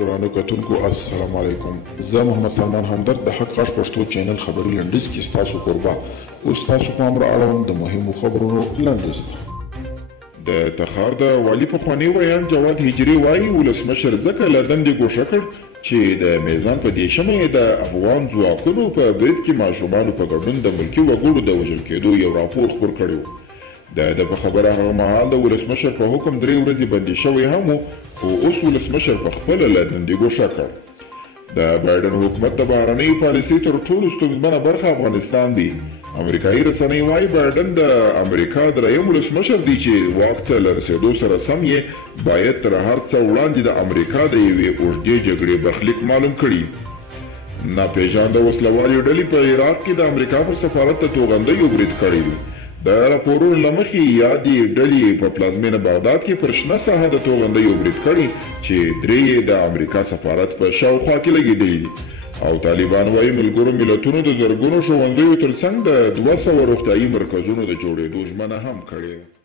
درنو کتونکو السلام علیکم. زه محمد سلمان همدرد د حق غږ پښتو چینل خبري لنډیز کې ستاسو قربا اوس تاسو پام را اړوم د مهمو خبرونو لنډیز ته. د تخار د والي پخوانی ویان جواد هجري وایي ولسمشر ځکه له دندې ګوښه کړ چې د میزان په دې شمه د افغان ځواکونو په برید کې ماشومانو په ګډون د ملکي وګړو د وژل کېدو یو راپور خپور کړی و. د په خبره هغه مهال د ولسمشر په حکم 3 ورځې بندي شوی هم و، خو اوس ولسمشر په خپله له دندې ګوښه کړ. د بایډن حکومت د بهرنۍ پالیسۍ تر ټولو ستونزمنه برخه افغانستان دی. امریکایي رسنۍ وایي بایډن د امریکا دریم ولسمشر دی چې واک ته له رسېدو سره سم یې باید تر هر څه وړاندې د امریکا د یوې اوږدې جګړې برخلیک معلوم کړي. ناپېژانده وسلوالې ډلې په عراق کې د امریکا پر سفارت د توغندیو برید کړی دی. د راپورونو له مخې یادې ډلې په پلازمینه بغداد کې پر شنه ساحه د توغندیو برید کړي چې 3 یې د امریکا سفارت په شاوخوا کې لګېدلي دي. او طالبان وایي ملګرو ملتونو د زرګونو ښوونځیو ترڅنګ د 200 روغتیایي مرکزونو د جوړېدو ژمنه هم کړې ده.